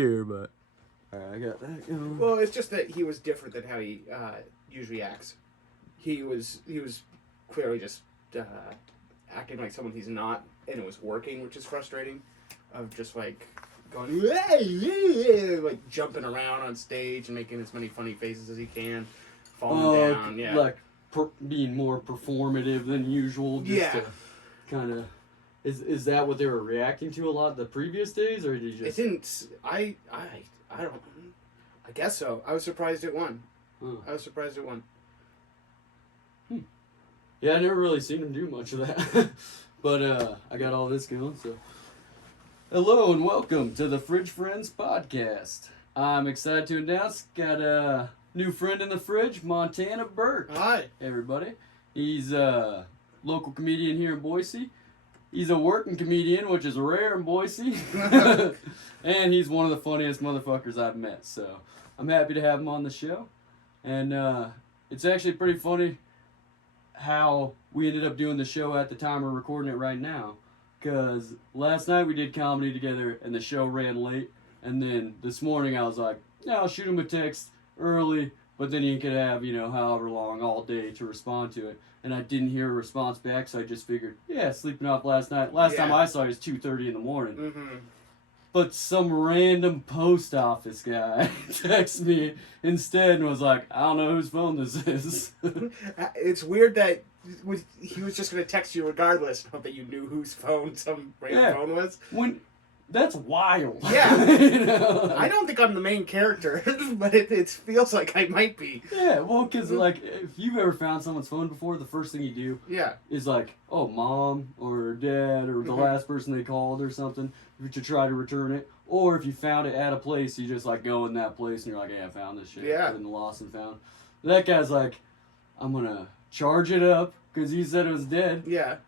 here, but alright, I got that going. Well, it's just that he was different than how he usually acts. He was clearly just acting like someone he's not, and it was working, which is frustrating. Of just like going like jumping around on stage and making as many funny faces as he can, falling down. Yeah, like being more performative than usual. Just to kind of. Is that what they were reacting to a lot the previous days, or did you just? It didn't. I don't. I guess so. I was surprised it won. I was surprised it won. Yeah, I never really seen him do much of that, but I got all this going. So, hello and welcome to the Fridge Friends podcast. I'm excited to announce got a new friend in the fridge, Montana Burke. Hi, everybody. He's a local comedian here in Boise. He's a working comedian, which is rare in Boise. And he's one of the funniest motherfuckers I've met. So I'm happy to have him on the show. And it's actually pretty funny how we ended up doing the show at the time we're recording it right now. Because last night we did comedy together and the show ran late. And then this morning I was like, yeah, I'll shoot him a text early. But then you could have, however long all day to respond to it. And I didn't hear a response back, so I just figured, sleeping off last night. Last time I saw it was 2:30 in the morning. Mm-hmm. But some random post office guy texted me instead and was like, I don't know whose phone this is. It's weird that he was just going to text you regardless, not that you knew whose phone some random phone was. That's wild. Yeah. I don't think I'm the main character, but it feels like I might be. Yeah, well, because, if you've ever found someone's phone before, the first thing you do is like, oh, mom or dad or the last person they called or something to try to return it. Or if you found it at a place, you just, go in that place and you're like, hey, I found this shit. Yeah. In the lost and found. That guy's like, I'm going to charge it up because he said it was dead. Yeah.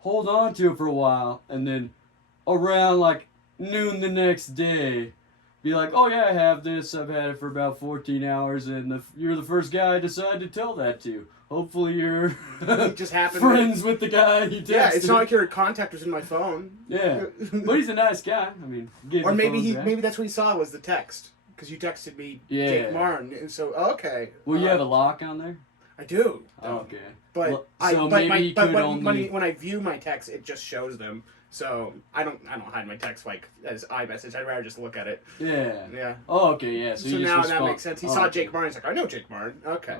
Hold on to it for a while, and then around, noon the next day, be like, oh yeah, I have this, I've had it for about 14 hours, and you're the first guy I decided to tell that to. Hopefully you're just friends with the guy he texted. Yeah, it's not like your contact was in my phone. Yeah, but he's a nice guy. I mean, or maybe that's what he saw was the text, because you texted me Jake Martin, and so, okay. Well, you have a lock on there? I do. Okay. But when I view my text, it just shows them. So I don't hide my text as iMessage. I'd rather just look at it. Yeah. Yeah. Oh, okay, yeah. So now that makes sense. He saw Jake Martin. He's like, I know Jake Martin. Okay.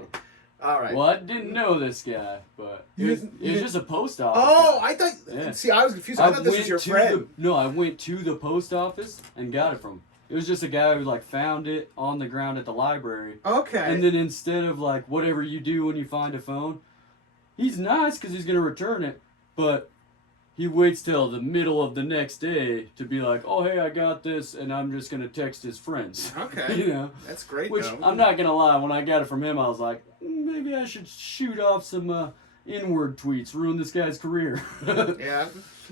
All right. Well, I didn't know this guy, but it was just a post office. Oh, guy. I thought. Yeah. See, I was confused. I thought this was your friend. I went to the post office and got it from him. It was just a guy who found it on the ground at the library. Okay. And then instead of whatever you do when you find a phone, he's nice because he's gonna return it, but he waits till the middle of the next day to be like, oh, hey, I got this, and I'm just going to text his friends. Okay. That's great, Which, I'm not going to lie, when I got it from him, I was like, maybe I should shoot off some inward tweets, ruin this guy's career. Yeah.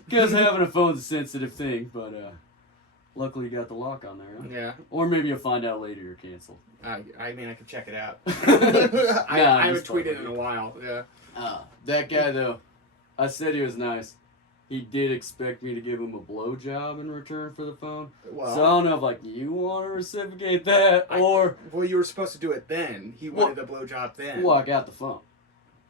Because having a phone's a sensitive thing, but luckily you got the lock on there, huh? Yeah. Or maybe you'll find out later you're canceled. I could check it out. I haven't tweeted in a while, yeah. That guy, though, I said he was nice. He did expect me to give him a blowjob in return for the phone. Well, so I don't know if you want to reciprocate that or... Well, you were supposed to do it then. He wanted a blowjob then. Well, I got the phone.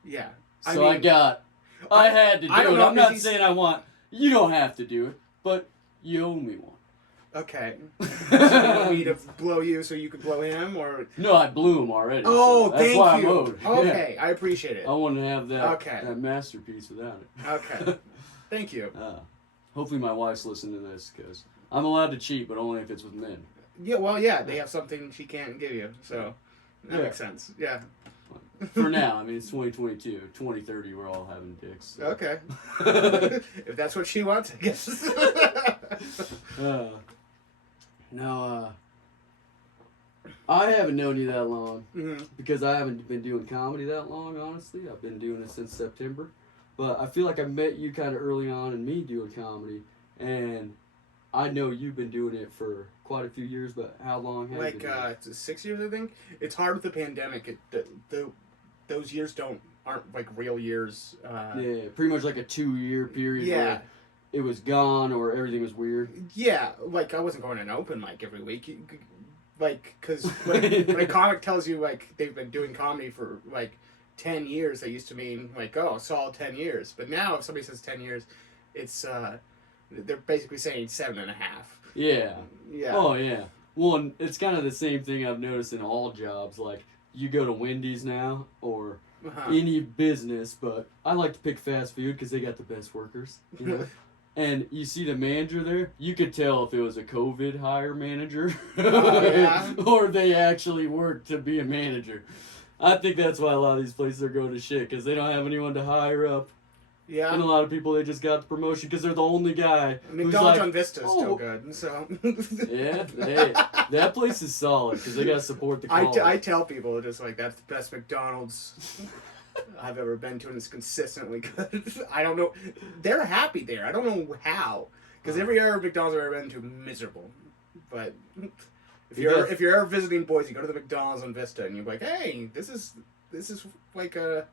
Yeah. I had to do it. I'm not saying I want... You don't have to do it, but you owe me one. Okay. So you want me to blow you so you could blow him, or... No, I blew him already. Oh, so thank you. That's why I'm owed. Okay, yeah. I appreciate it. I wouldn't have that masterpiece without it. Okay. Thank you. Hopefully my wife's listening to this, because I'm allowed to cheat, but only if it's with men. Yeah, well, yeah, they have something she can't give you, so that makes sense. Yeah. For now, I mean, it's 2022. 2030, we're all having dicks. So. Okay. If that's what she wants, I guess. I haven't known you that long, because I haven't been doing comedy that long, honestly. I've been doing it since September. But I feel like I met you kind of early on in me doing comedy, and I know you've been doing it for quite a few years, but how long have you been doing it? 6 years, I think. It's hard with the pandemic. Those years aren't real years. Yeah, pretty much like a 2-year period. Yeah. it was gone or everything was weird. Yeah, like I wasn't going to an open mic every week. Like, because when a comic tells you like they've been doing comedy for like 10 years, that used to mean like, oh, solid 10 years. But now if somebody says 10 years, it's they're basically saying 7.5. Yeah. Yeah. Oh yeah. Well, and it's kind of the same thing I've noticed in all jobs. Like you go to Wendy's now or any business, but I like to pick fast food because they got the best workers. You know? And you see the manager there, you could tell if it was a COVID hire manager or they actually worked to be a manager. I think that's why a lot of these places are going to shit, because they don't have anyone to hire up. Yeah. And a lot of people, they just got the promotion because they're the only guy. McDonald's on Vista is still good, so. Yeah, hey, that place is solid because they got to support the quality. I tell people just like, that's the best McDonald's I've ever been to, and it's consistently good. I don't know. They're happy there. I don't know how. Because every other McDonald's I've ever been to, miserable. But if you're ever visiting Boise, go to the McDonald's on Vista, and you're like, hey, this is like a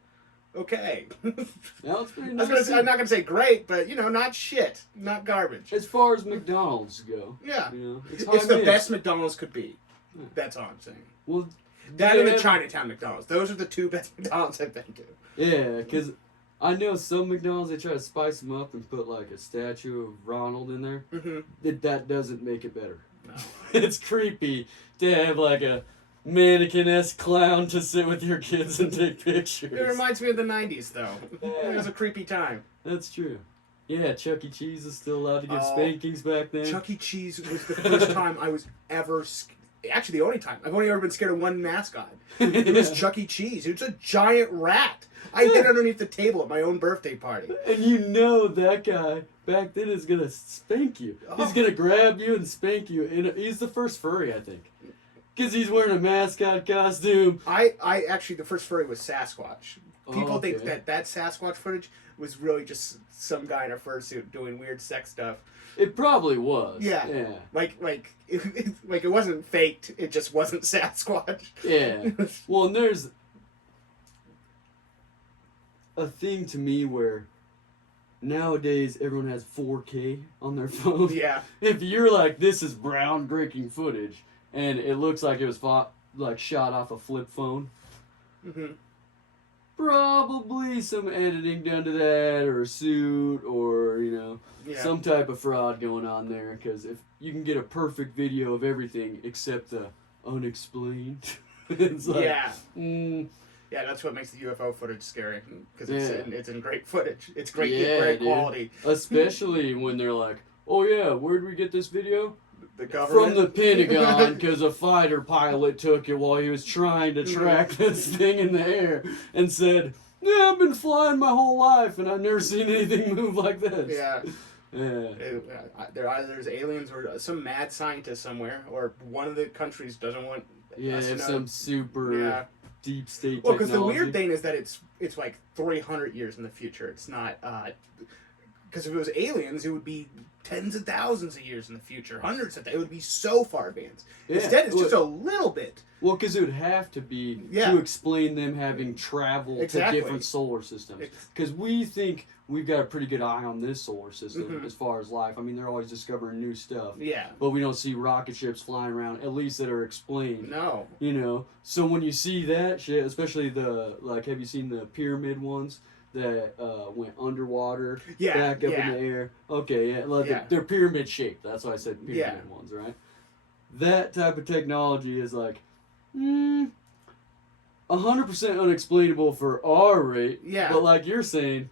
okay. No, it's pretty nice. I'm not gonna say great, but not shit, not garbage. As far as McDonald's go, yeah, it's the best McDonald's could be. Yeah. That's all I'm saying. Well. That and the Chinatown McDonald's. Those are the two best McDonald's I've been to. Yeah, because I know some McDonald's, they try to spice them up and put like a statue of Ronald in there. Mm-hmm. That doesn't make it better. No. It's creepy to have like a mannequin-esque clown to sit with your kids and take pictures. It reminds me of the 90s, though. Yeah. It was a creepy time. That's true. Yeah, Chuck E. Cheese is still allowed to give spankings back then. Chuck E. Cheese was the first time I was ever actually, the only time. I've only ever been scared of one mascot. It was Chuck E. Cheese. It was a giant rat. I hid underneath the table at my own birthday party. And that guy back then is going to spank you. Oh. He's going to grab you and spank you. And he's the first furry, I think. Because he's wearing a mascot costume. I actually, the first furry was Sasquatch. People think that Sasquatch footage was really just some guy in a fursuit doing weird sex stuff. It probably was. Yeah. Like it wasn't faked. It just wasn't Sasquatch. Yeah. Well, and there's a thing to me where nowadays everyone has 4K on their phone. Yeah. If you're like, this is groundbreaking footage, and it looks like it was shot off a flip phone. Mm-hmm. Probably some editing done to that, or a suit, or some type of fraud going on there. Because if you can get a perfect video of everything except the unexplained, it's like, yeah, that's what makes the UFO footage scary, because it's in great footage. It's great quality. Especially when they're like, oh yeah, where'd we get this video? The government? From the Pentagon, because a fighter pilot took it while he was trying to track this thing in the air and said, yeah, I've been flying my whole life and I've never seen anything move like this. Yeah. There's aliens or some mad scientist somewhere, or one of the countries doesn't want us to know. Some super deep state technology. Well, because the weird thing is that it's like 300 years in the future. It's not... Because if it was aliens, it would be tens of thousands of years in the future, hundreds of. It would be so far advanced. Instead, it's just a little bit. Well, because it would have to be to explain them having traveled to different solar systems. Because we think we've got a pretty good eye on this solar system as far as life. I mean, they're always discovering new stuff. Yeah. But we don't see rocket ships flying around, at least that are explained. No. So when you see that shit, especially have you seen the pyramid ones? That went underwater, back up in the air. Okay, they're pyramid shaped. That's why I said pyramid ones, right? That type of technology is like 100% unexplainable for our rate. Yeah. But like you're saying,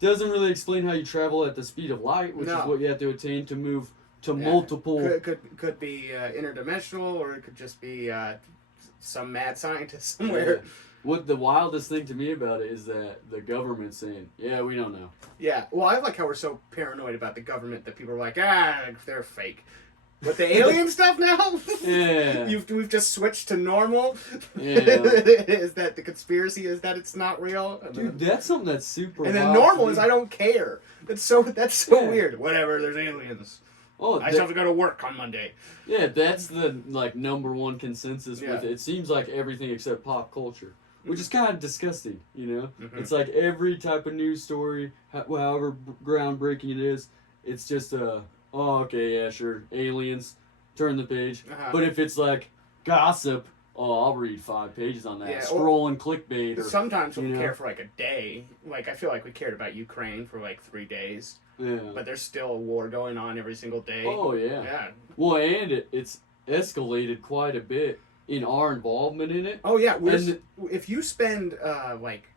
doesn't really explain how you travel at the speed of light, which is what you have to attain to move to multiple. Could be interdimensional, or it could just be some mad scientist somewhere. Yeah. What the wildest thing to me about it is that the government's saying, yeah, we don't know. Yeah, well, I like how we're so paranoid about the government that people are like, they're fake. But the alien stuff now? Yeah. We've just switched to normal? Yeah. Is that the conspiracy is that it's not real? Dude, that's something that's super And then normal is I don't care. That's so weird. Whatever, there's aliens. Oh, I still have to go to work on Monday. Yeah, that's the number one consensus with it. It seems like everything except pop culture. Which is kind of disgusting, Mm-hmm. It's like every type of news story, however groundbreaking it is, it's just oh, okay, yeah, sure, aliens, turn the page. But if it's like gossip, oh, I'll read 5 pages on that. Yeah, Scrolling clickbait. Or, sometimes we'll care for like a day. Like, I feel like we cared about Ukraine for like 3 days. Yeah. But there's still a war going on every single day. Oh, yeah. Yeah. Well, and it's escalated quite a bit in our involvement in it. Oh, yeah. If you spend, like,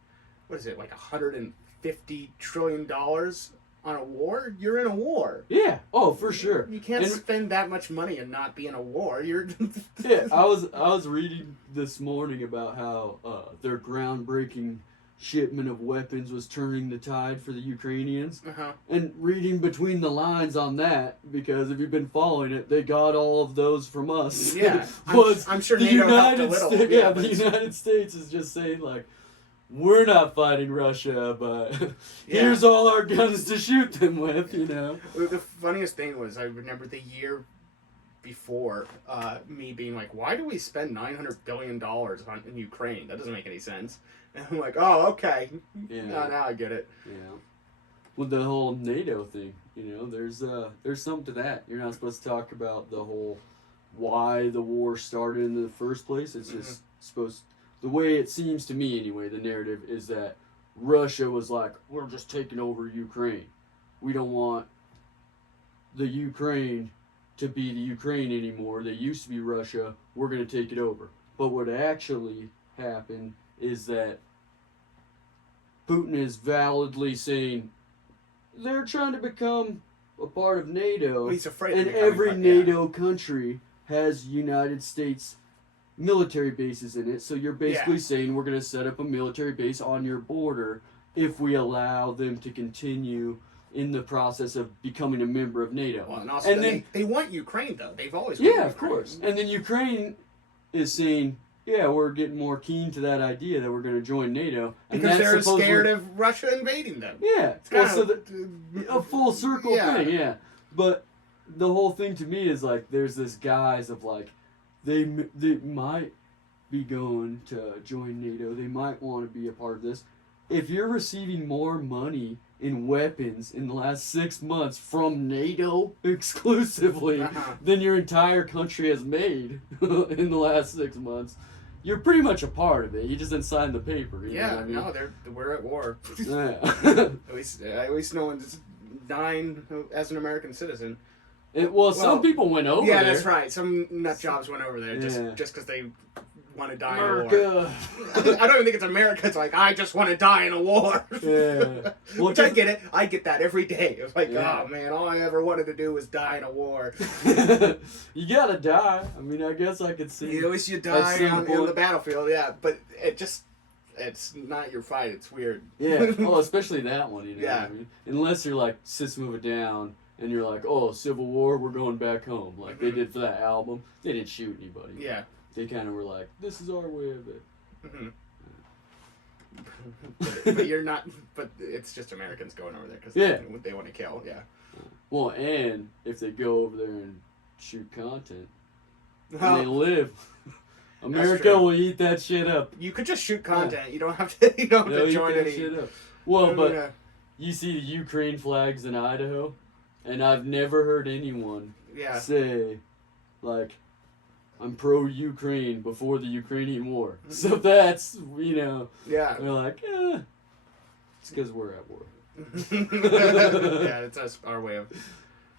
what is it, like $150 trillion on a war, you're in a war. Yeah. Oh, for sure. You can't spend that much money and not be in a war. You're. Yeah, I was reading this morning about how their groundbreaking shipment of weapons was turning the tide for the Ukrainians, and reading between the lines on that, because if you've been following it, they got all of those from us. Yeah, I'm sure the NATO United helped a little. States. Yeah, the United States is just saying like, we're not fighting Russia, but here's all our guns to shoot them with, you know. The funniest thing was, I remember the year before, me being like, why do we spend $900 billion in Ukraine? That doesn't make any sense. And I'm like, oh, okay. Yeah. Now I get it. Yeah. With the whole NATO thing, you know, there's something to that. You're not supposed to talk about the whole why the war started in the first place. It's just supposed, the way it seems to me anyway, the narrative is that Russia was like, we're just taking over Ukraine. We don't want the Ukraine to be the Ukraine anymore. They used to be Russia. We're going to take it over. But what actually happened is that Putin is validly saying they're trying to become a part of NATO. Well, he's afraid and every NATO country has United States military bases in it. So you're basically saying we're going to set up a military base on your border if we allow them to continue in the process of becoming a member of NATO. Well, and also then they want Ukraine, though. They've always wanted Ukraine. Of course. And then Ukraine is saying, yeah, we're getting more keen to that idea that we're going to join NATO. And because they're scared of Russia invading them. Yeah. It's kind of a full circle thing, yeah. But the whole thing to me is like, there's this guise of like, they might be going to join NATO. They might want to be a part of this. If you're receiving more money in weapons in the last 6 months from NATO exclusively than your entire country has made in the last 6 months, you're pretty much a part of it. You just didn't sign the paper. You know what I mean? No, we're at war. Yeah. at least no one's dying as an American citizen. Some people went over there. Yeah, that's right. Some nut jobs went over there just because they want to die America. in a war. I don't even think it's America. It's like, I just want to die in a war. Yeah. Well, Which I get it. I get that every day. It's like, oh man, all I ever wanted to do was die in a war. You gotta die. I mean, I guess I could see. At least you die on the battlefield, but it's not your fight. It's weird. Yeah. Well, especially that one, you know what I mean? Unless you're like System of a Down and you're like, oh, Civil War, we're going back home. Like they did for that album. They didn't shoot anybody. Yeah. They kind of were like, this is our way of it. but you're not. But it's just Americans going over there because they want to kill. Yeah. Well, and if they go over there and shoot content, and they live, America will eat that shit up. You could just shoot content. You don't have to. You don't have to join any. Shit up. Well, but you see the Ukraine flags in Idaho, and I've never heard anyone say like, I'm pro-Ukraine before the Ukrainian war. So that's, they're like, it's because we're at war. It's our way of...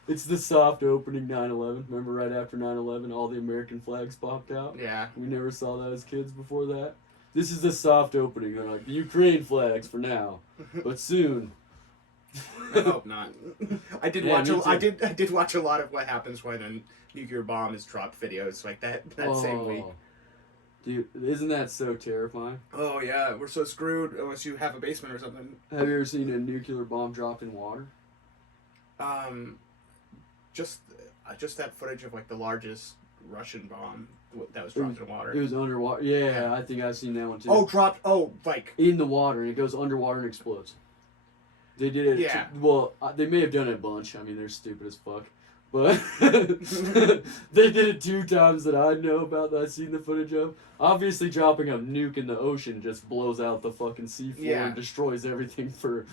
It's the soft opening 9/11. Remember right after 9/11, all the American flags popped out? Yeah. We never saw that as kids before that. This is the soft opening. They're like, the Ukraine flags for now, but soon... I hope not. I did watch a lot of what happens when a nuclear bomb is dropped videos like that same week. Dude, isn't that so terrifying? Oh yeah, we're so screwed unless you have a basement or something. Have you ever seen a nuclear bomb dropped in water? Just that footage of like the largest Russian bomb that was dropped in water. It was underwater. Yeah, I think I've seen that one too. Oh, dropped. Oh, like in the water, and it goes underwater and explodes. They did it. Yeah. They may have done it a bunch. I mean, they're stupid as fuck. But they did it 2 times that I know about that I've seen the footage of. Obviously, dropping a nuke in the ocean just blows out the fucking seafloor and destroys everything for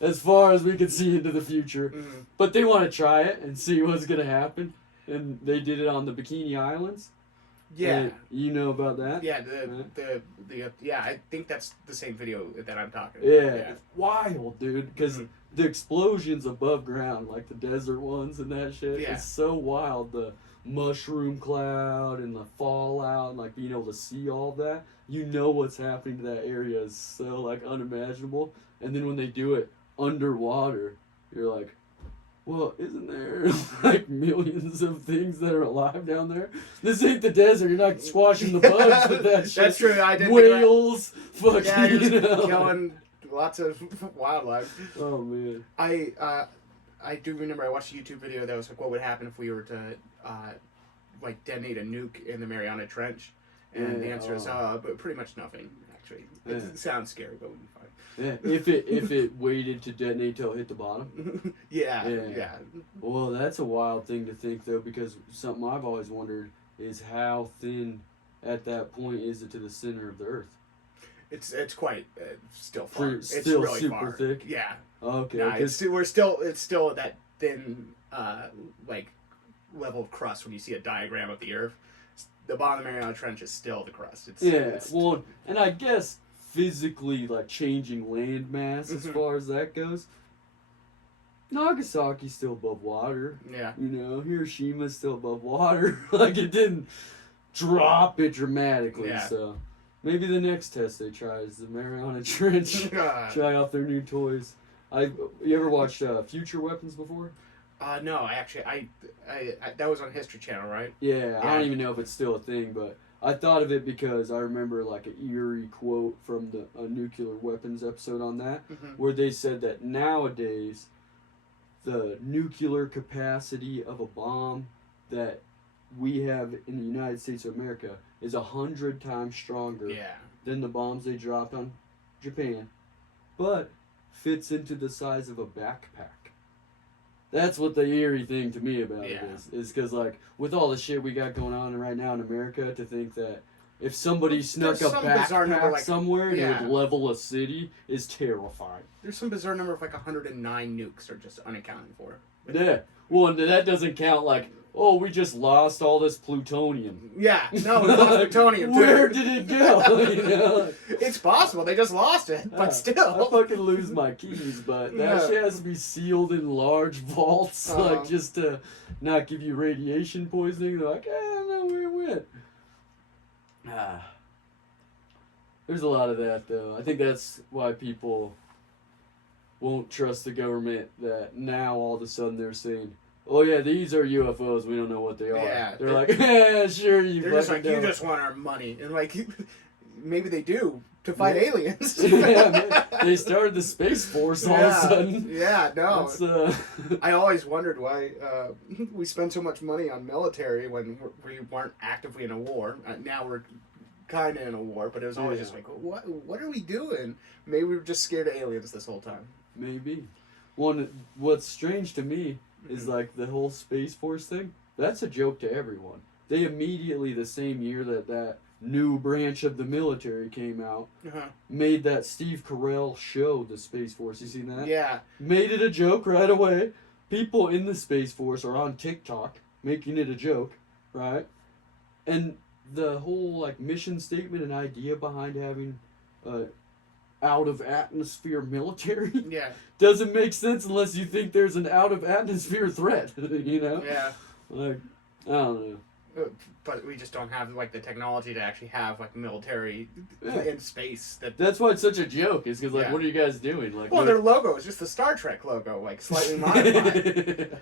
as far as we can see into the future. Mm-hmm. But they want to try it and see what's gonna happen, and they did it on the Bikini Islands. Yeah. And you know about that? Yeah, yeah, I think that's the same video that I'm talking Yeah, about. it's wild, dude. Because the explosions above ground, like the desert ones and that shit, Yeah. it's so wild. The mushroom cloud and the fallout, and like being able to see all that. You know what's happening to that area is so like unimaginable. And then when they do it underwater, you're like, well, isn't there like millions of things that are alive down there? This ain't the desert. You're not squashing the bugs with that shit. That's true. I did Whales, fucking, yeah, you're you just know. killing lots of wildlife. Oh man. I do remember I watched a YouTube video that was like, what would happen if we were to like detonate a nuke in the Mariana Trench? And the answer is but pretty much nothing. Actually, it sounds scary, but we'll be fine. Yeah, if it waited to detonate till it hit the bottom. Yeah. Well, that's a wild thing to think though, because something I've always wondered is how thin at that point is it to the center of the Earth? It's quite still far. It's Still really super far. thick. Yeah. Okay. No, it's still that thin like level of crust when you see a diagram of the Earth. The bottom of the Mariana Trench is still the crust. Well, and I guess physically, like changing land mass as far as that goes, Nagasaki's still above water. Yeah. You know, Hiroshima's still above water. Like it didn't drop it dramatically. Yeah. So maybe the next test they try is the Mariana Trench. Try out their new toys. You ever watched Future Weapons before? No, I that was on History Channel, right? Yeah, I don't even know if it's still a thing, but I thought of it because I remember like an eerie quote from a nuclear weapons episode on that, where they said that nowadays the nuclear capacity of a bomb that we have in the United States of America is 100 times stronger than the bombs they dropped on Japan, but fits into the size of a backpack. That's what the eerie thing to me about it is because like with all the shit we got going on right now in America, to think that if somebody snuck a backpack somewhere and it would level a city is terrifying. There's some bizarre number of like 109 nukes are just unaccounted for. Yeah, well, that doesn't count like, oh, we just lost all this plutonium. Yeah, no, we lost plutonium too. Where did it go? You know? It's possible they just lost it, but still. I fucking lose my keys, but that shit has to be sealed in large vaults, like just to not give you radiation poisoning. They're like, I don't know where it went. There's a lot of that though. I think that's why people won't trust the government, that now all of a sudden they're saying, oh yeah, these are UFOs. We don't know what they are. Yeah, they're like, yeah, sure. They're just like, you just want our money, and like, maybe they do to fight aliens. Yeah, man. They started the Space Force all of a sudden. Yeah, no. I always wondered why we spend so much money on military when we weren't actively in a war. Now we're kind of in a war, but it was always just like, what are we doing? Maybe we were just scared of aliens this whole time. Maybe. What's strange to me is like the whole Space Force thing. That's a joke to everyone. They immediately, the same year that new branch of the military came out, made that Steve Carell show, the Space Force. You seen that? Yeah. Made it a joke right away. People in the Space Force are on TikTok making it a joke, right? And the whole like mission statement and idea behind having out of atmosphere military doesn't make sense unless you think there's an out of atmosphere threat. You know? Yeah. Like, I don't know. But we just don't have like the technology to actually have like military in space. That's why it's such a joke. Is because like, what are you guys doing? Like, well, their logo is just the Star Trek logo, like slightly modified.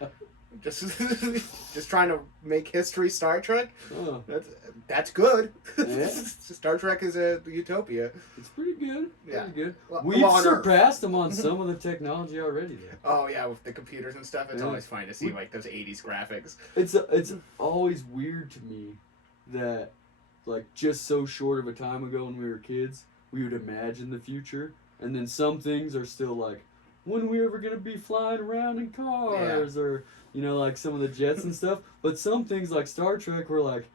Just trying to make history Star Trek. That's good. Yeah. Star Trek is a utopia. It's pretty good. Yeah. Pretty good. We've surpassed them on some of the technology already, though. Oh yeah, with the computers and stuff. It's always funny to see like those 80s graphics. It's always weird to me that like just so short of a time ago when we were kids, we would imagine the future, and then some things are still like, when are we ever gonna be flying around in cars, or you know, like some of the jets and stuff. But some things like Star Trek were like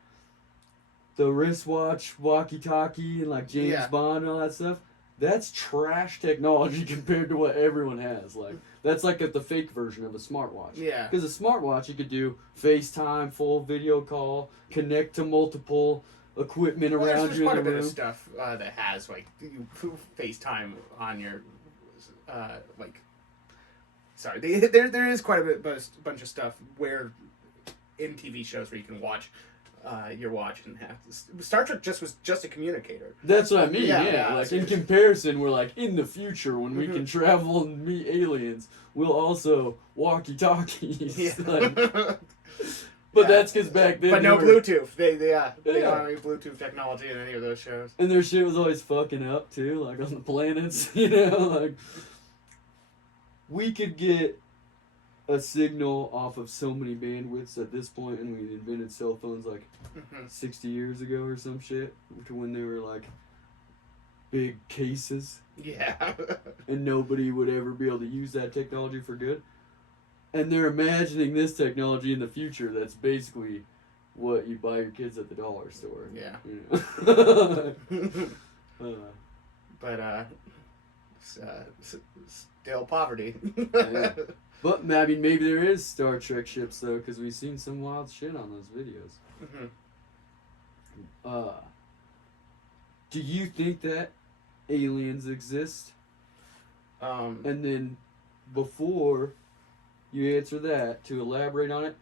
the wristwatch, walkie-talkie, and like James Bond and all that stuff. that's trash technology compared to what everyone has. Like, that's like the fake version of a smartwatch. Yeah. Because a smartwatch, you could do FaceTime, full video call, connect to multiple equipment Well, around there's you in quite the a bit room. of stuff that has like you FaceTime on your like. Sorry, there is quite a bunch of stuff where in TV shows where you can watch your watch and have Star Trek was just a communicator. That's what I mean. Yeah, Yeah, yeah, like so in comparison, we're like in the future when we can travel and meet aliens, we'll also walkie talkies. Yeah. But that's because back then. But no Bluetooth. They don't Yeah. have any Bluetooth technology in any of those shows. And their shit was always fucking up too, like on the planets. You know, like we could get a signal off of so many bandwidths at this point, and we invented cell phones like 60 years ago or some shit, to when they were like big cases, Yeah. and nobody would ever be able to use that technology for good. And they're imagining this technology in the future that's basically what you buy your kids at the dollar store. Yeah. You know? But still poverty. Yeah. But I mean, maybe there is Star Trek ships though, because we've seen some wild shit on those videos. Do you think that aliens exist? And then, before you answer that, to elaborate on it,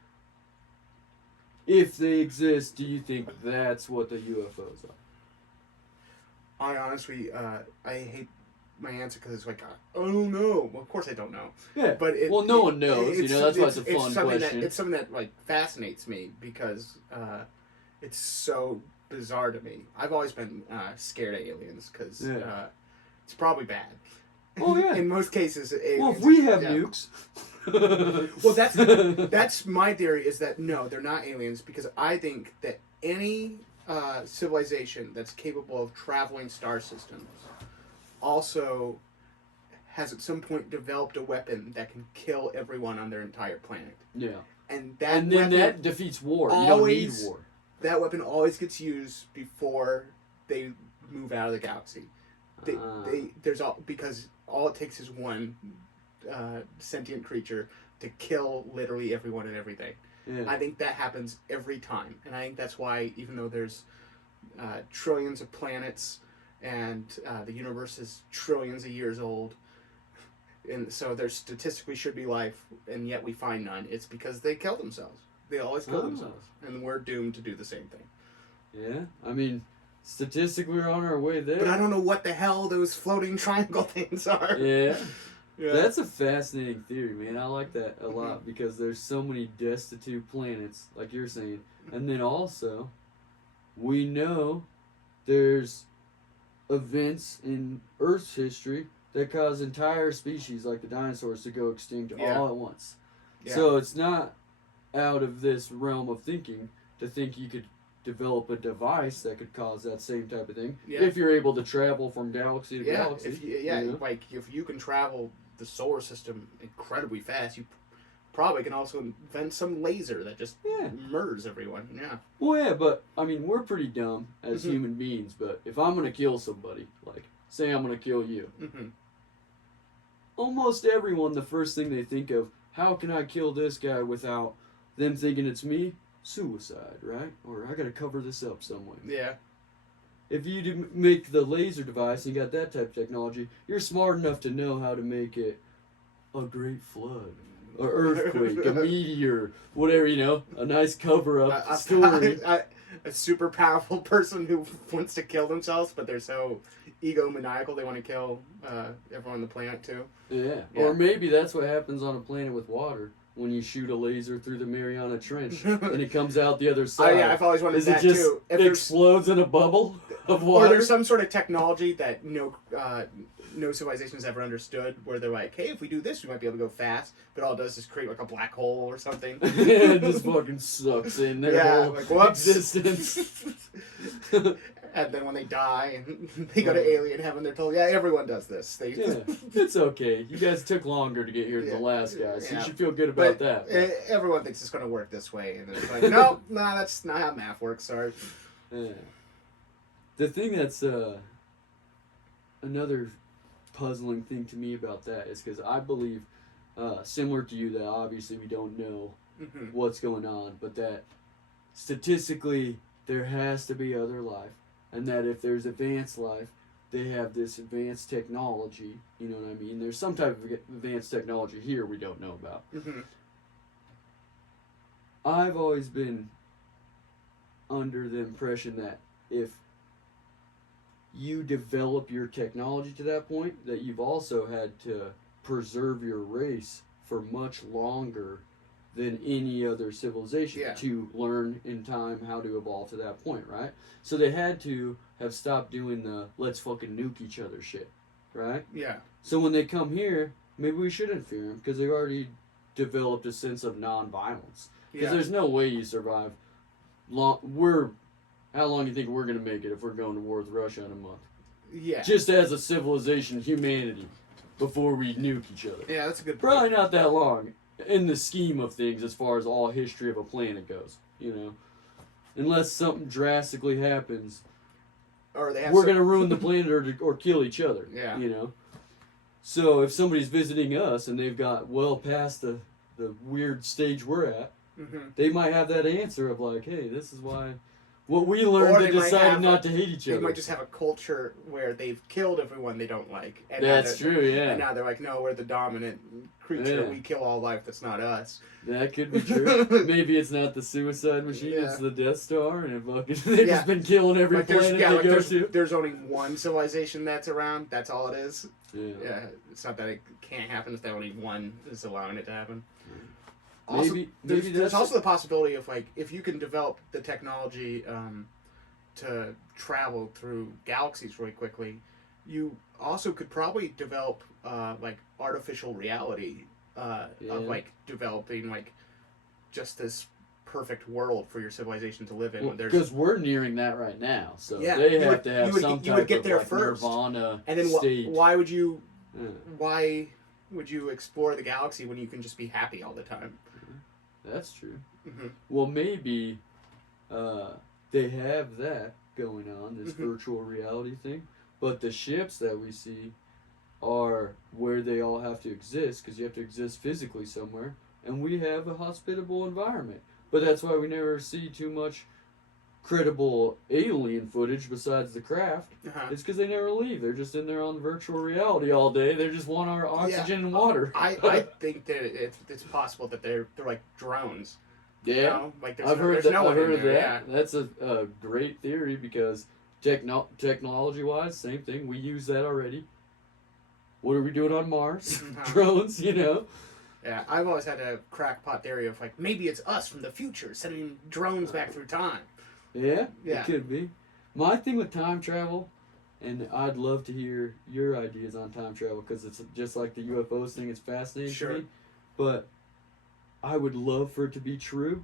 if they exist, do you think that's what the UFOs are? I honestly, I hate my answer because it's like, I don't know. Well, of course I don't know. Yeah. But no one knows. You know, that's why it's a fun something question. It's something that like fascinates me because it's so bizarre to me. I've always been scared of aliens because it's probably bad. Oh yeah. In most cases, aliens, well, if we have nukes. Well, that's my theory. Is that no, they're not aliens because I think that any civilization that's capable of traveling star systems also has at some point developed a weapon that can kill everyone on their entire planet. Yeah. And then that defeats war. You don't need war. That weapon always gets used before they move out of the galaxy. Because all it takes is one sentient creature to kill literally everyone and everything. Yeah. I think that happens every time, and I think that's why even though there's trillions of planets and the universe is trillions of years old, and so there statistically should be life, and yet we find none. It's because they kill themselves. They always kill themselves, and we're doomed to do the same thing. Yeah, I mean, statistically we're on our way there. But I don't know what the hell those floating triangle things are. Yeah. That's a fascinating theory, man. I like that a lot because there's so many destitute planets, like you're saying. And then also, we know there's events in Earth's history that cause entire species, like the dinosaurs, to go extinct all at once. Yeah. So it's not out of this realm of thinking to think you could develop a device that could cause that same type of thing if you're able to travel from galaxy to galaxy. Like if you can travel the solar system incredibly fast, you probably can also invent some laser that just murders everyone. Yeah. Well, yeah, but I mean, we're pretty dumb as human beings. But if I'm gonna kill somebody, like say I'm gonna kill you, almost everyone, the first thing they think of, how can I kill this guy without them thinking it's me? Suicide, right? Or I gotta cover this up some way. Yeah. If you make the laser device and you got that type of technology, you're smart enough to know how to make it a great flood, an earthquake, a meteor, whatever, you know, a nice cover-up story. A super powerful person who wants to kill themselves, but they're so egomaniacal they want to kill everyone on the planet too. Yeah. Or maybe that's what happens on a planet with water. When you shoot a laser through the Mariana Trench and it comes out the other side. Oh yeah, I've always wondered that too. Is it too. If explodes in a bubble of water? Or there's some sort of technology that no civilization has ever understood, where they're like, hey, if we do this, we might be able to go fast, but all it does is create like a black hole or something. Yeah, it just fucking sucks in their whole existence. And then when they die and they go to alien heaven, they're told, everyone does this. It's okay. You guys took longer to get here than the last guy, so you should feel good about that. Everyone thinks it's going to work this way. And it's like, no, that's not how math works, sorry. Yeah. The thing that's another puzzling thing to me about that is because I believe, similar to you, that obviously we don't know what's going on, but that statistically there has to be other life, and that if there's advanced life, they have this advanced technology. You know what I mean? There's some type of advanced technology here we don't know about. I've always been under the impression that if you develop your technology to that point, that you've also had to preserve your race for much longer than any other civilization to learn in time how to evolve to that point, right? So they had to have stopped doing the let's fucking nuke each other shit, right? Yeah. So when they come here, maybe we shouldn't fear them because they've already developed a sense of non-violence. Because there's no way you survive long. How long do you think we're gonna make it if we're going to war with Russia in a month? Yeah. Just as a civilization, humanity, before we nuke each other. Yeah, that's a good point. Probably not that long in the scheme of things as far as all history of a planet goes, you know. Unless something drastically happens, Or they have we're going to ruin the planet or kill each other, Yeah. you know. So if somebody's visiting us and they've got well past the weird stage we're at, they might have that answer of like, hey, this is why... What we learned, they decided not to hate each other. They might just have a culture where they've killed everyone they don't like. And that's true, yeah. And now they're like, no, we're the dominant creature. Yeah. We kill all life that's not us. That could be true. Maybe it's not the suicide machine, it's the Death Star, and they've just been killing every planet they go to. There's only one civilization that's around. That's all it is. Yeah. It's not that it can't happen. It's that only one is allowing it to happen. Maybe There's also the possibility of like if you can develop the technology to travel through galaxies really quickly, you also could probably develop like artificial reality of like developing like just this perfect world for your civilization to live in. Well, because we're nearing that right now, so they have to have some type of like nirvana and then state. Why would you explore the galaxy when you can just be happy all the time? That's true. Well, maybe they have that going on, this virtual reality thing, but the ships that we see are where they all have to exist, because you have to exist physically somewhere, and we have a hospitable environment. But that's why we never see too much credible alien footage besides the craft. It's because they never leave. They're just in there on virtual reality all day. They just want our oxygen and water. I think that it's possible that they're like drones. Yeah, you know? Like I've heard that. Yeah. That's a great theory because technology-wise, same thing. We use that already. What are we doing on Mars? Drones, you know. Yeah, I've always had a crackpot theory of like maybe it's us from the future sending drones back through time. Yeah, it could be. My thing with time travel, and I'd love to hear your ideas on time travel because it's just like the UFOs thing. It's fascinating to me. But I would love for it to be true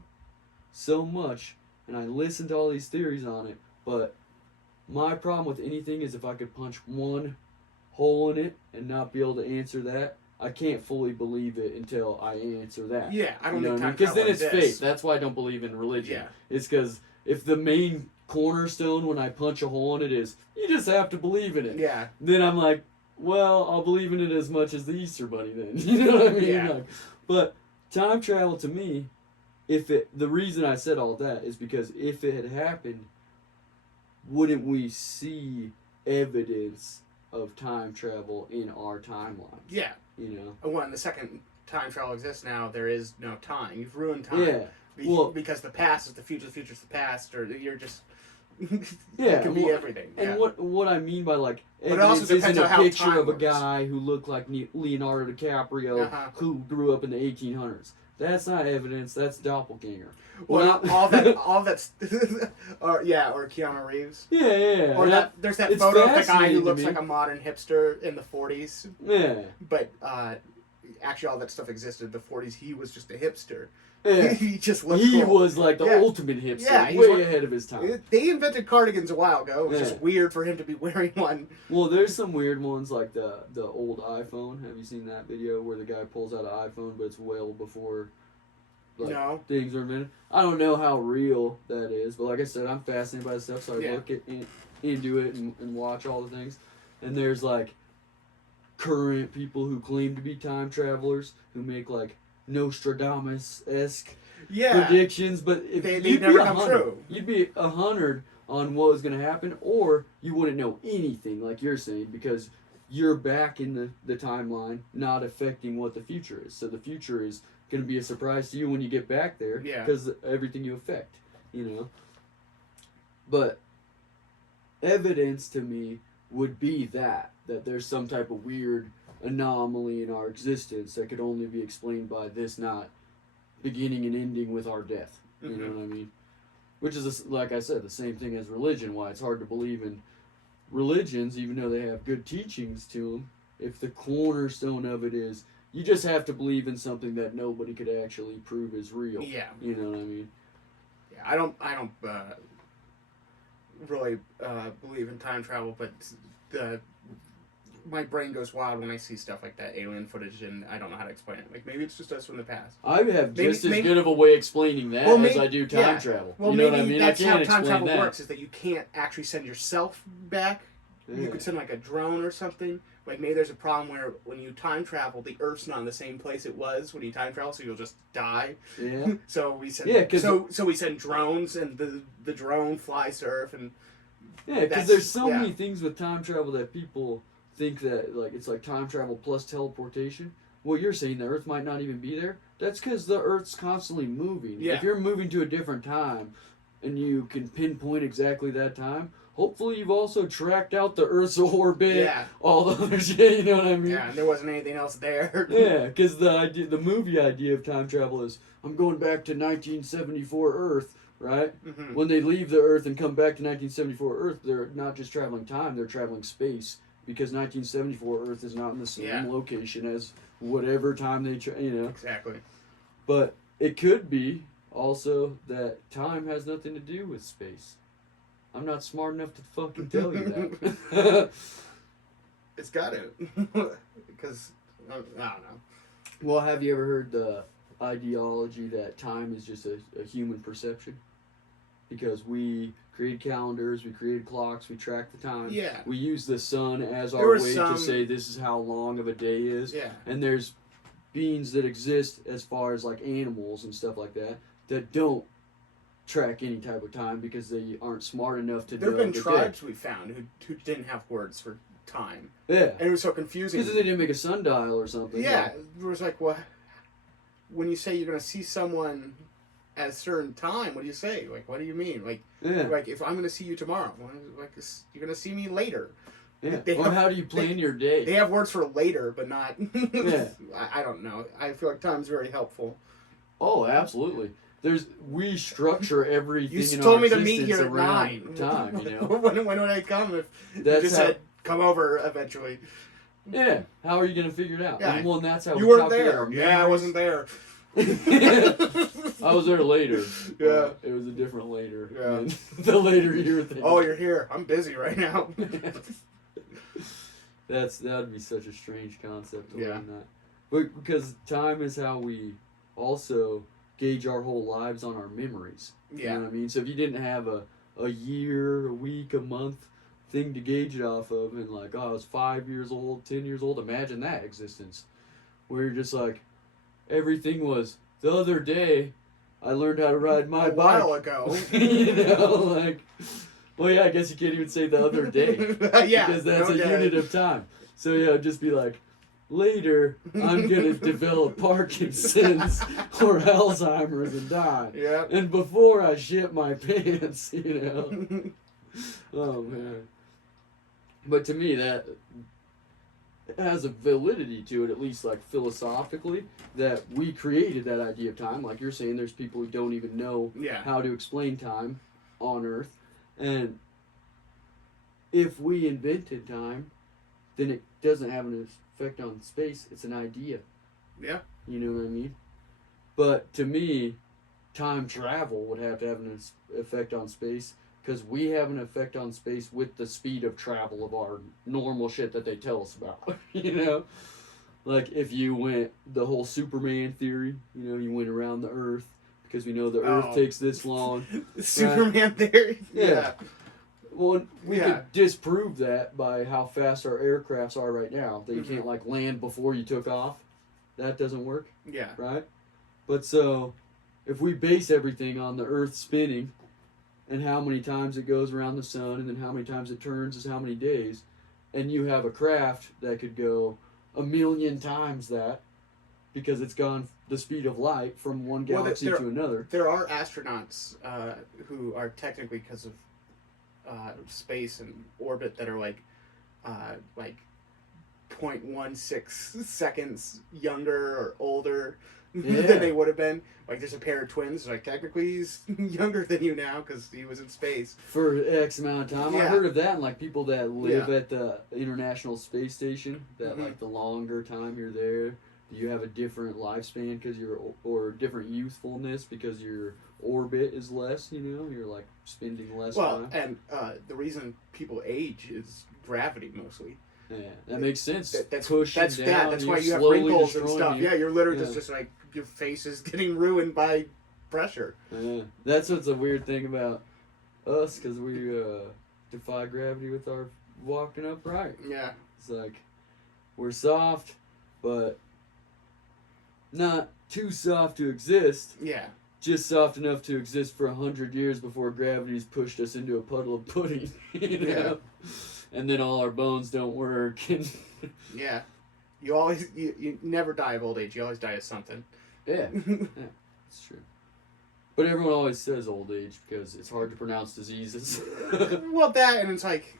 so much, and I listen to all these theories on it, but my problem with anything is if I could punch one hole in it and not be able to answer that, I can't fully believe it until I answer that. Yeah, I don't think time travel because then it's exists. fake. That's why I don't believe in religion. Yeah. It's because if the main cornerstone when I punch a hole in it is you just have to believe in it. Yeah. Then I'm like, well, I'll believe in it as much as the Easter Bunny then. You know what I mean? Yeah. Like, but time travel to me, the reason I said all that is because if it had happened, wouldn't we see evidence of time travel in our timeline? Yeah. You know? When the second time travel exists now, there is no time. You've ruined time. Yeah. Because the past is the future's the past, or you're just... Yeah, it can be everything. And what I mean by like but it also evidence depends isn't on a how picture time of a works. guy who looked like Leonardo DiCaprio who grew up in the 1800s. That's not evidence. That's doppelganger. Well, all that's, or Keanu Reeves. Yeah. Or there's that photo of the guy who looks like a modern hipster in the 40s. Yeah. But actually, all that stuff existed in the 40s. He was just a hipster. Yeah. He just looked He cool. was like the ultimate hipster. Yeah, way ahead of his time. They invented cardigans a while ago. It was just weird for him to be wearing one. Well, there's some weird ones like the old iPhone. Have you seen that video where the guy pulls out an iPhone, but it's well before things are invented? I don't know how real that is, but like I said, I'm fascinated by this stuff, so I look into it and watch all the things. and there's like current people who claim to be time travelers who make like Nostradamus-esque predictions, but if they you'd never be come 100, true. you'd be 100 on what was going to happen, or you wouldn't know anything, like you're saying, because you're back in the timeline, not affecting what the future is. So the future is going to be a surprise to you when you get back there, because everything you affect, you know. But evidence to me would be that there's some type of weird anomaly in our existence that could only be explained by this not beginning and ending with our death. You know what I mean? Which is, like I said, the same thing as religion, why it's hard to believe in religions, even though they have good teachings to them, if the cornerstone of it is, you just have to believe in something that nobody could actually prove is real. Yeah. You know what I mean? Yeah, I don't really believe in time travel, but my brain goes wild when I see stuff like that, alien footage, and I don't know how to explain it. Like, maybe it's just us from the past. I have just as good of a way explaining that as I do time travel. Well, you know maybe what I mean? that's I can't how time explain travel that. works, is that you can't actually send yourself back. Yeah. You could send, like, a drone or something. Like, maybe there's a problem where when you time travel, the Earth's not in the same place it was when you time travel, so you'll just die. Yeah. So we send so we send drones, and the drone flies to Earth, and yeah, because there's so many things with time travel that people think that like it's like time travel plus teleportation. Well, you're saying the Earth might not even be there. That's because the Earth's constantly moving. Yeah. If you're moving to a different time, and you can pinpoint exactly that time, hopefully you've also tracked out the Earth's orbit, all the other shit. You know what I mean? Yeah, and there wasn't anything else there. Yeah, because the movie idea of time travel is I'm going back to 1974 Earth. Right? Mm-hmm. When they leave the Earth and come back to 1974 Earth, they're not just traveling time, they're traveling space. Because 1974 Earth is not in the same location as whatever time they, you know. Exactly. But it could be also that time has nothing to do with space. I'm not smart enough to fucking tell you that. It's got to. Because, I don't know. Well, have you ever heard the ideology that time is just a human perception? Because we created calendars, we created clocks, we track the time. Yeah. We use the sun as our way to say this is how long of a day is. Yeah. And there's beings that exist as far as like animals and stuff like that don't track any type of time because they aren't smart enough to know. There have been tribes we found who didn't have words for time. Yeah. And it was so confusing. Because they didn't make a sundial or something. Yeah. Like, it was like, what? When you say you're going to see someone at a certain time, what do you say? Like, what do you mean? Like, like if I'm going to see you tomorrow, like you're going to see me later. Yeah. Or how do you plan your day? They have words for later, but not. Yeah. I don't know. I feel like time's very helpful. Oh, absolutely. We structure everything. You told me to meet here at 9. Time, you know. when would I come if you just said come over eventually? Yeah. How are you going to figure it out? Yeah. Well, and that's how you we weren't there. Yeah, I wasn't there. I was there later. Yeah. It was a different later. Yeah. The later year thing. Oh, you're here. I'm busy right now. That would be such a strange concept to learn that. But because time is how we also gauge our whole lives on our memories. Yeah. You know what I mean? So if you didn't have a year, a week, a month thing to gauge it off of, and like, oh, I was 5 years old, 10 years old, imagine that existence. Where you're just like, everything was, the other day, I learned how to ride my bike. A while ago. You know, like, well, yeah, I guess you can't even say the other day. Yeah. Because that's a unit of time. So, yeah, just be like, later, I'm going to develop Parkinson's or Alzheimer's and die. Yeah. And before I shit my pants, you know. Oh, man. But to me, that has a validity to it, at least like philosophically, that we created that idea of time. Like you're saying, there's people who don't even know how to explain time on Earth. And if we invented time, then it doesn't have an effect on space. It's an idea. Yeah. You know what I mean? But to me, time travel would have to have an effect on space, because we have an effect on space with the speed of travel of our normal shit that they tell us about. You know? Like, if you went the whole Superman theory, you know, you went around the Earth, because we know the Earth takes this long. Superman theory? Yeah. Well, we Yeah. could disprove that by how fast our aircrafts are right now. That you Mhm. can't like land before you took off. That doesn't work, Yeah. right? But so, if we base everything on the Earth spinning, and how many times it goes around the sun, and then how many times it turns is how many days, and you have a craft that could go 1,000,000 times that, because it's gone the speed of light from one Well, galaxy to another. There are astronauts who are technically, because of space and orbit, that are like 0.16 seconds younger or older Yeah. than they would have been. Like, there's a pair of twins. Like, technically, he's younger than you now because he was in space. For X amount of time. I Yeah. heard of that, and like people that live Yeah. at the International Space Station, that Mhm. like the longer time you're there, you have a different lifespan because or different youthfulness because your orbit is less. You're like spending less Well, time. and the reason people age is gravity mostly. Yeah, that makes sense. That's Pushing that's down, yeah. That's you're why you have slowly wrinkles and destroying stuff. you. Yeah, you're literally Yeah. just like your face is getting ruined by pressure. Yeah, that's what's a weird thing about us because we defy gravity with our walking upright. Yeah. It's like we're soft, but not too soft to exist. Yeah. Just soft enough to exist for 100 years before gravity's pushed us into a puddle of pudding. Yeah. And then all our bones don't work. And Yeah. You never die of old age. You always die of something. yeah, it's true. But everyone always says old age because it's hard to pronounce diseases. Well, that, and it's like,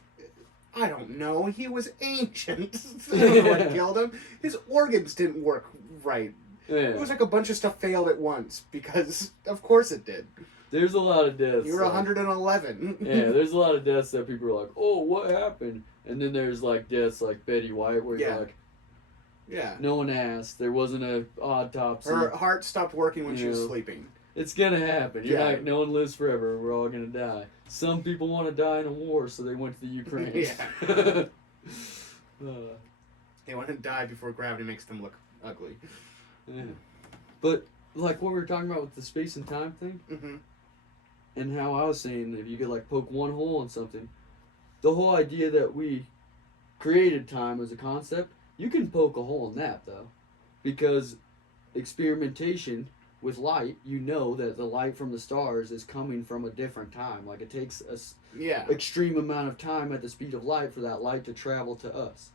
I don't know. He was ancient. I don't know what killed him. His organs didn't work right. Yeah. It was like a bunch of stuff failed at once because, of course, it did. There's a lot of deaths. You were 111. Yeah, there's a lot of deaths that people are like, oh, what happened? And then there's like deaths like Betty White where Yeah. you're like, Yeah. no one asked. There wasn't a autopsy. Her heart stopped working when she was Yeah. sleeping. It's gonna happen. You're Yeah. like, no one lives forever. We're all gonna die. Some people want to die in a war, so they went to the Ukraine. Yeah. Uh, They want to die before gravity makes them look ugly. yeah. But like what we were talking about with the space and time thing, Mm-hmm. and how I was saying if you could like poke one hole in something, the whole idea that we created time as a concept, you can poke a hole in that though, because experimentation with light, you know that the light from the stars is coming from a different time. Like it takes Yeah. extreme amount of time at the speed of light for that light to travel to us,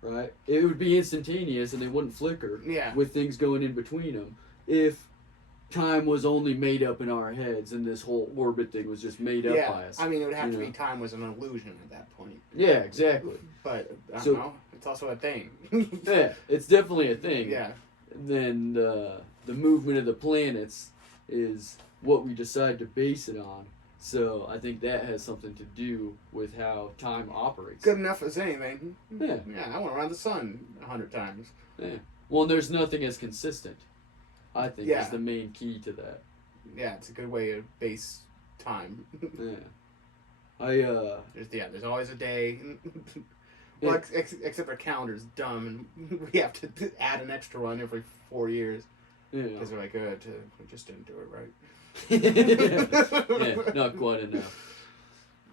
right? It would be instantaneous and they wouldn't flicker Yeah. with things going in between them if time was only made up in our heads and this whole orbit thing was just made up Yeah. by us. I mean, it would have you to know? be time was an illusion at that point. Yeah, exactly. But, I don't So- know. It's also a thing. Yeah, it's definitely a thing. Yeah. And then the movement of the planets is what we decide to base it on. So I think that has something to do with how time operates. Good enough as anything. Yeah. Yeah, I went around the sun 100 times. Yeah. Well, there's nothing as consistent. I think Yeah. is the main key to that. Yeah, it's a good way to base time. Yeah. There's always a day. Well, except our calendar's dumb, and we have to add an extra one every 4 years Yeah. because we're like, we just didn't do it right. Yeah, not quite enough.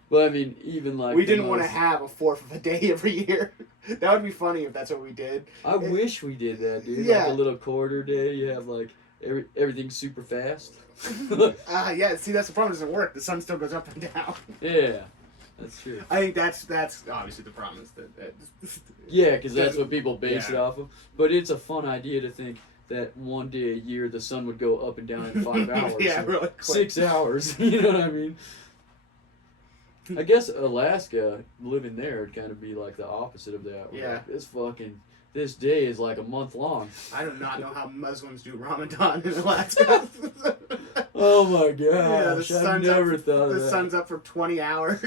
But I mean, even like We didn't want to have a fourth of a day every year. That would be funny if that's what we did. I wish we did that, dude. Yeah. Like a little quarter day. You have like everything's super fast. Yeah. See, that's the problem. It doesn't work. The sun still goes up and down. Yeah, that's true. I think that's obviously the problem. Is that Yeah, because that's what people base it Yeah. off of. But it's a fun idea to think that one day a year the sun would go up and down in 5 hours. Yeah, or really quick. 6 hours. You know what I mean? I guess Alaska, living there, would kind of be like the opposite of that. Where, Yeah. like, this day is like a month long. I do not know how Muslims do Ramadan in Alaska. Oh my Yeah, gosh, I never thought of the that. sun's up for 20 hours.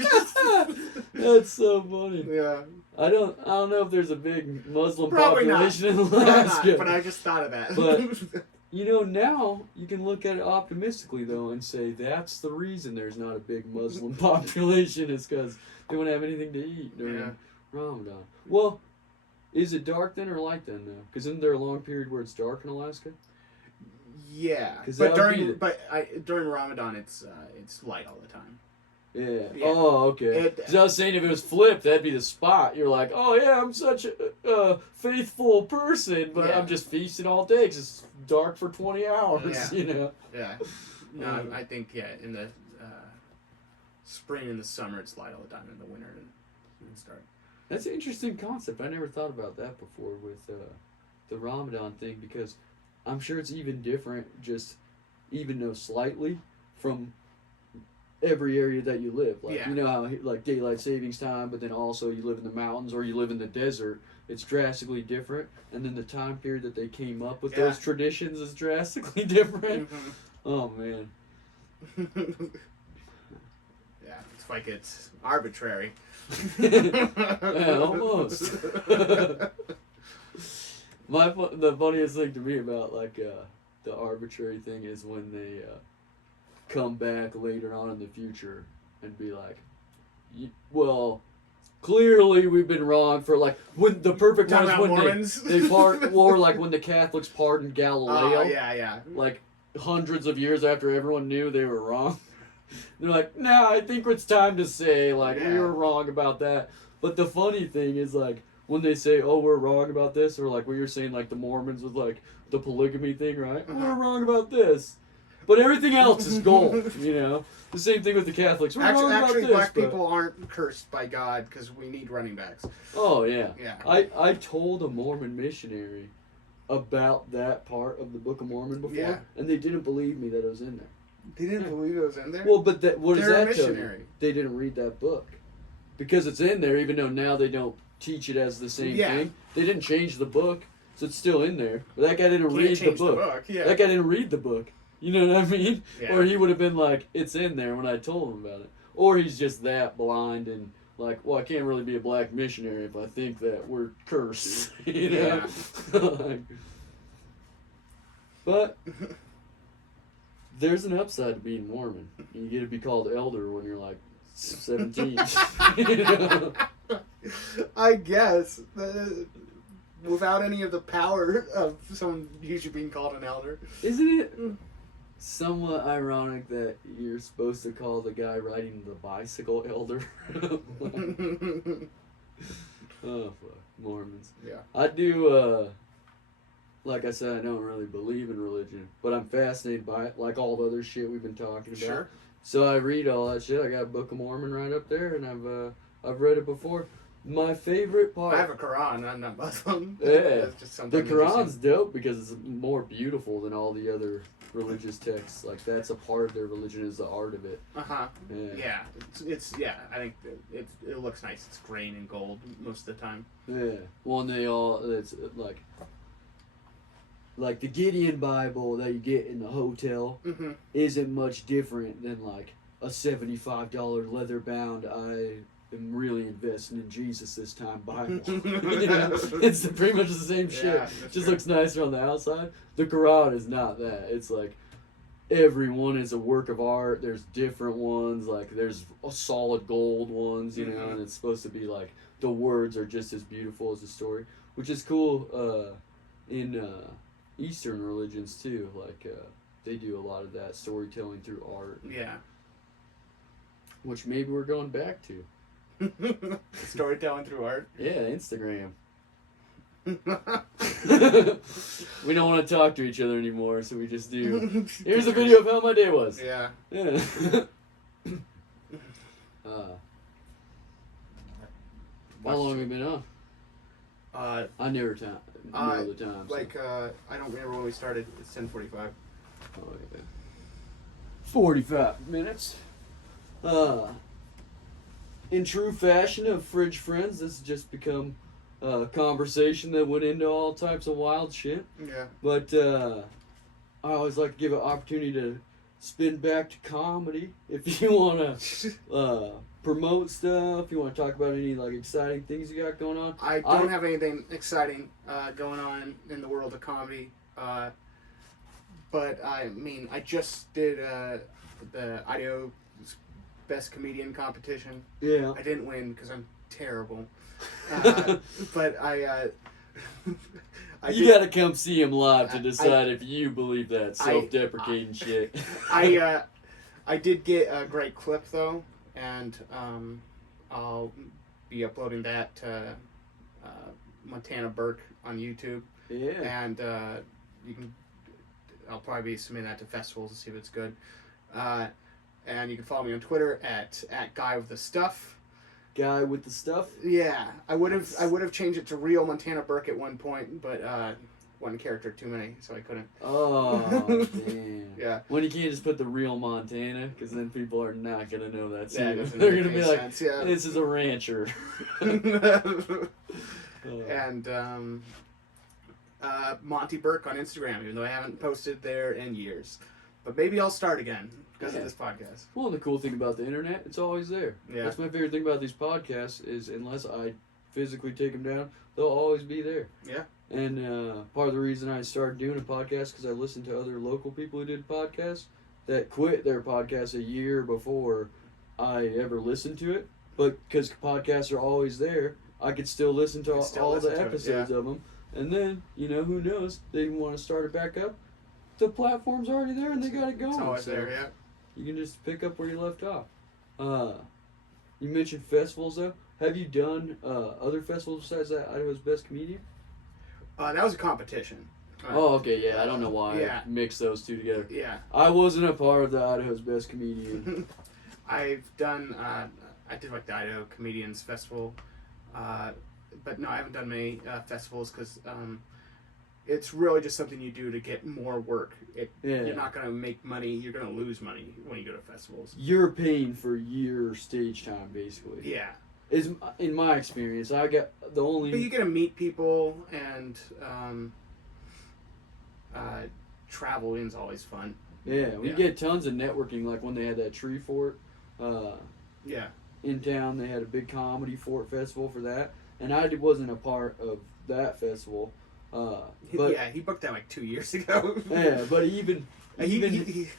That's so funny. Yeah. I don't know if there's a big Muslim Probably not. population in Probably not, Alaska. but I just thought of that. But- You know, now you can look at it optimistically though and say that's the reason there's not a big Muslim population is because they won't have anything to eat during Yeah. Ramadan. Well, is it dark then or light then now? Because isn't there a long period where it's dark in Alaska? Yeah, 'Cause but that would be during Ramadan it's light all the time. Yeah. Yeah. Oh, okay. Because I was saying if it was flipped, that'd be the spot. You're like, oh yeah, I'm such a faithful person, but Yeah. I'm just feasting all day 'cause it's dark for 20 hours, Yeah. you know? Yeah. No, I think, in the spring and the summer, it's light all the time. In the winter, and start. That's an interesting concept. I never thought about that before with the Ramadan thing because I'm sure it's even different, just even though slightly, from every area that you live. Like, Yeah. you know how like daylight savings time, but then also you live in the mountains or you live in the desert. It's drastically different, and then the time period that they came up with those traditions is drastically different. Mm-hmm. Oh man. Yeah, it's like it's arbitrary. Yeah, almost. The funniest thing to me about like the arbitrary thing is when they come back later on in the future and be like, well, clearly we've been wrong for like when the perfect time is when Mormons? they or like when the Catholics pardoned Galileo. Oh, yeah. Like hundreds of years after everyone knew they were wrong. They're like, nah, I think it's time to say like we were wrong about that. But the funny thing is like when they say, oh, we're wrong about this, or like what you're saying, like the Mormons with like the polygamy thing, right? We're wrong about this. But everything else is gold, you know? The same thing with the Catholics. We're wrong about Actually, this, black but... people aren't cursed by God because we need running backs. Oh, yeah. Yeah. I told a Mormon missionary about that part of the Book of Mormon before, and they didn't believe me that it was in there. They didn't believe it was in there? Well, but what does They're a that tell you? missionary. They didn't read that book. Because it's in there, even though now they don't teach it as the same thing. They didn't change the book, so it's still in there. But that guy didn't read the book. Yeah. That guy didn't read the book. You know what I mean? Yeah. Or he would have been like, it's in there when I told him about it. Or he's just that blind and like, well, I can't really be a black missionary if I think that we're cursed. You know? Like, but there's an upside to being Mormon. You get to be called elder when you're like 17. You know? I guess. Without any of the power of someone usually being called an elder. Isn't it somewhat ironic that you're supposed to call the guy riding the bicycle elder? Oh, fuck. Mormons. Yeah. I do, like I said, I don't really believe in religion, but I'm fascinated by it, like all the other shit we've been talking about. Sure. So I read all that shit. I got a Book of Mormon right up there, and I've read it before. My favorite part. I have a Quran. I'm not Muslim. Yeah. That's just The Quran's dope because it's more beautiful than all the other religious texts. Like that's a part of their religion is the art of it. Yeah. It's I think it looks nice. It's green and gold most of the time. Yeah. Well, and it's like the Gideon Bible that you get in the hotel isn't much different than like a $75 leather bound I'm really investing in Jesus this time Bible. You know? It's pretty much the same shit. Just looks nicer on the outside. The Quran is not that. It's like every one is a work of art. There's different ones. Like there's solid gold ones, you know, and it's supposed to be like the words are just as beautiful as the story, which is cool in Eastern religions too. Like they do a lot of that storytelling through art. Yeah. Which maybe we're going back to. Storytelling through art. Yeah, Instagram. We don't want to talk to each other anymore, so we just do. Here's a video of how my day was. Yeah. How long have we been on? I never know the time. So. I don't remember when we started. It's 10:45. Oh, yeah. 45 minutes. In true fashion of Fridge Friends, this has just become a conversation that went into all types of wild shit. Yeah. But I always like to give an opportunity to spin back to comedy. If you want to promote stuff, you want to talk about any like exciting things you got going on. I don't have anything exciting going on in the world of comedy. But I mean, I just did the IDEO Best Comedian competition. Yeah. I didn't win because I'm terrible. But you gotta come see him live to decide if you believe that self-deprecating shit. I did get a great clip though, and I'll be uploading that to Montana Burke on YouTube. Yeah. And you can. I'll probably be submitting that to festivals to see if it's good. And you can follow me on Twitter at Guy with the Stuff. Guy with the Stuff. Yeah, I would have changed it to Real Montana Burke at one point, but one character too many, so I couldn't. Oh damn. Yeah. When you can't just put the Real Montana, because then people are not gonna know that's Yeah, you. it doesn't They're make gonna be any like, sense, yeah. "This is a rancher." And Monty Burke on Instagram, even though I haven't posted there in years. But maybe I'll start again because of this podcast. Well, the cool thing about the internet, it's always there. Yeah. That's my favorite thing about these podcasts is unless I physically take them down, they'll always be there. Yeah. And part of the reason I started doing a podcast because I listened to other local people who did podcasts that quit their podcast a year before I ever listened to it. But because podcasts are always there, I could still listen to all the episodes of them. And then, who knows, they want to start it back up. The platform's already there and they got it going. It's always there, yeah. You can just pick up where you left off. You mentioned festivals, though. Have you done other festivals besides that Idaho's Best Comedian? That was a competition. Oh, okay, yeah. I don't know why I mixed those two together. Yeah. I wasn't a part of the Idaho's Best Comedian. I've done, I did like the Idaho Comedians Festival, but no, I haven't done many festivals because it's really just something you do to get more work. You're not going to make money. You're going to lose money when you go to festivals. You're paying for your stage time, basically. Yeah. Is in my experience, I got the only. But you get to meet people, and traveling's always fun. Yeah, we get tons of networking. Like when they had that tree fort. Yeah. In town, they had a big comedy fort festival for that, and I wasn't a part of that festival. But he booked that like 2 years ago. Yeah, but even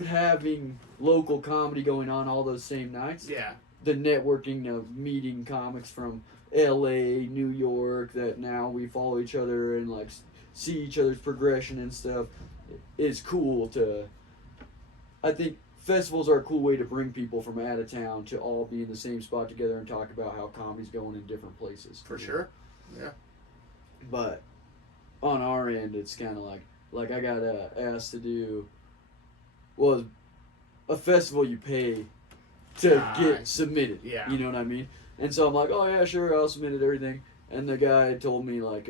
having local comedy going on all those same nights. Yeah. The networking of meeting comics from L.A., New York, that now we follow each other and like see each other's progression and stuff is cool to. I think festivals are a cool way to bring people from out of town to all be in the same spot together and talk about how comedy's going in different places. For sure. Yeah. But on our end, it's kind of like I got asked to do a festival you pay to get submitted. Yeah. You know what I mean? And so I'm like, oh yeah, sure, I'll submit it, everything. And the guy told me like,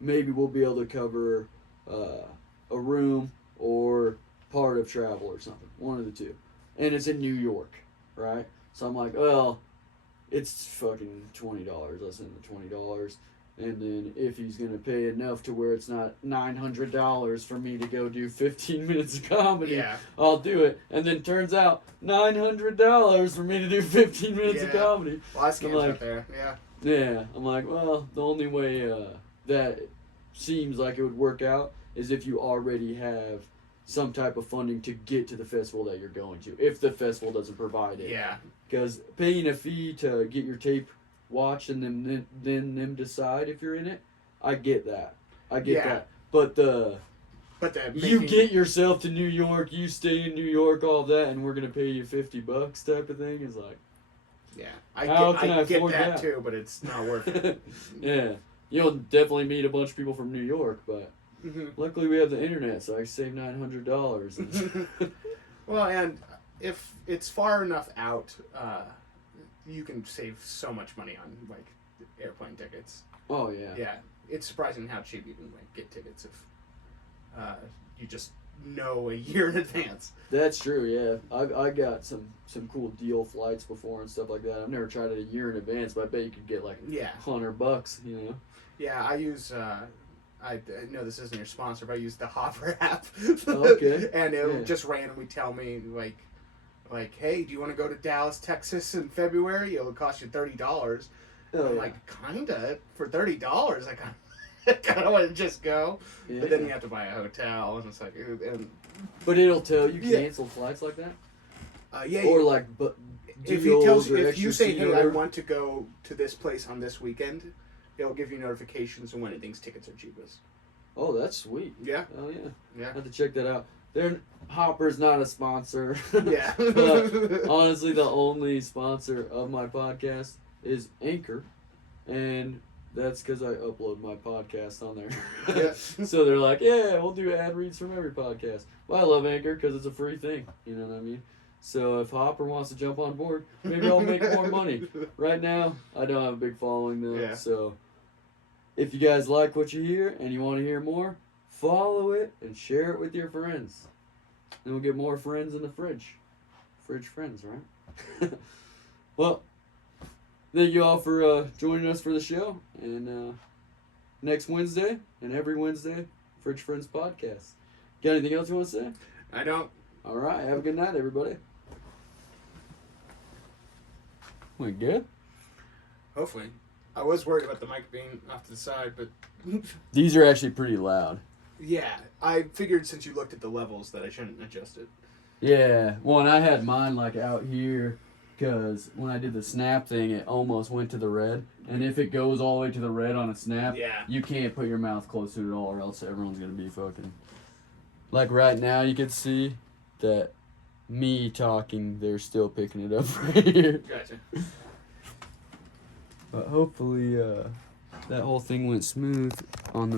maybe we'll be able to cover a room or part of travel or something, one of the two. And it's in New York, right? So I'm like, well, it's fucking $20. I'll send him $20. And then if he's going to pay enough to where it's not $900 for me to go do 15 minutes of comedy, I'll do it. And then turns out $900 for me to do 15 minutes of comedy. Well, that's scams out there, Yeah, I'm like, well, the only way that seems like it would work out is if you already have some type of funding to get to the festival that you're going to, if the festival doesn't provide it. Yeah. Because paying a fee to get your tape watch and then them decide if you're in it, I get that. That. But you get yourself to New York, you stay in New York, all that, and we're gonna pay you $50 type of thing is like. Yeah, I get afford that too, but it's not worth it. Yeah, you'll definitely meet a bunch of people from New York, but luckily we have the internet, so I save $900. Well, and if it's far enough out. You can save so much money on like airplane tickets. Oh yeah. Yeah, it's surprising how cheap you can like get tickets if you just know a year in advance. That's true. Yeah, I got some cool deal flights before and stuff like that. I've never tried it a year in advance, but I bet you could get like $100. You know. Yeah, I use. I know this isn't your sponsor, but I use the Hopper app. Okay. And it'll just randomly tell me like, hey, do you want to go to Dallas, Texas in February? It'll cost you $30. I'm like, kinda for $30. I kind of want to just go, but then you have to buy a hotel, and it's like, but it'll tell you cancel flights like that. Yeah. Or like, but if you say, hey, I want to go to this place on this weekend, it'll give you notifications on when it thinks tickets are cheapest. Oh, that's sweet. Yeah. Oh yeah. Yeah. I have to check that out. Hopper's not a sponsor. Yeah. But honestly, the only sponsor of my podcast is Anchor, and that's because I upload my podcast on there. Yeah. So they're like, yeah, we'll do ad reads from every podcast. Well, I love Anchor because it's a free thing. You know what I mean? So if Hopper wants to jump on board, maybe I'll make more money. Right now, I don't have a big following though. Yeah. So if you guys like what you hear and you want to hear more, follow it and share it with your friends. Then we'll get more friends in the fridge. Fridge friends, right? Well, thank you all for joining us for the show. And next Wednesday and every Wednesday, Fridge Friends Podcast. Got anything else you want to say? I don't. All right. Have a good night, everybody. Went good? Hopefully. I was worried about the mic being off to the side, but These are actually pretty loud. yeah, I figured since you looked at the levels that I shouldn't adjust it. Yeah. Well, and I had mine like out here because when I did the snap thing, it almost went to the red. And if it goes all the way to the red on a snap, Yeah. you can't put your mouth close to it at all or else everyone's going to be fucking... Like right now, you can see that me talking, they're still picking it up right here. Gotcha. But hopefully that whole thing went smooth on the